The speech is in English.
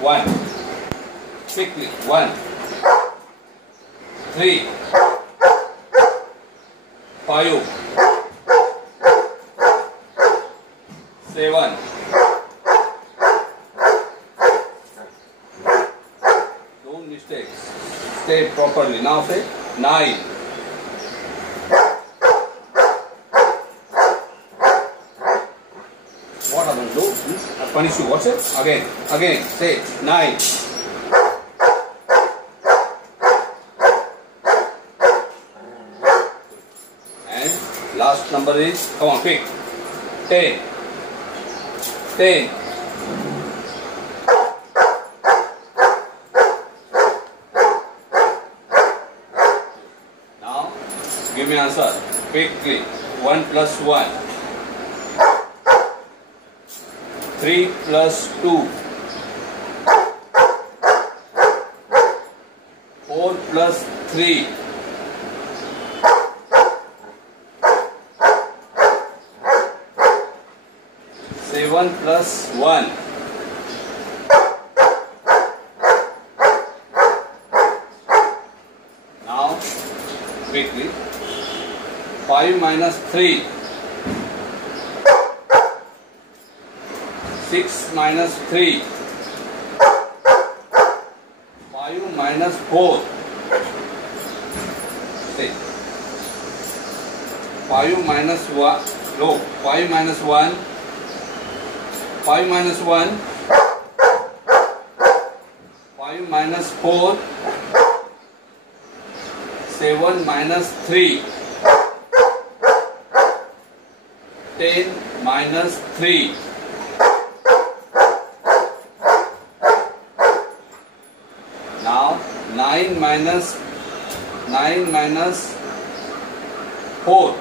1. Quickly. 1, 3, 5, 7. Don't mistake. Stay properly. Now say 9. What I'm going to do? I punish you. Watch it. Again. Say 9. And last number is, come on, quick. 10. 10. Now, give me answer quickly. 1 plus 1. 3 plus 2. 4 plus 3. 7 plus 1. Now, quickly. 5 minus 3. 6 minus 3. 5 minus 4. Say 5 minus 1. No, 5 minus 1. 5 minus 1. 5 minus 4. 7 minus 3. 10 minus 3. Now 9 minus 4.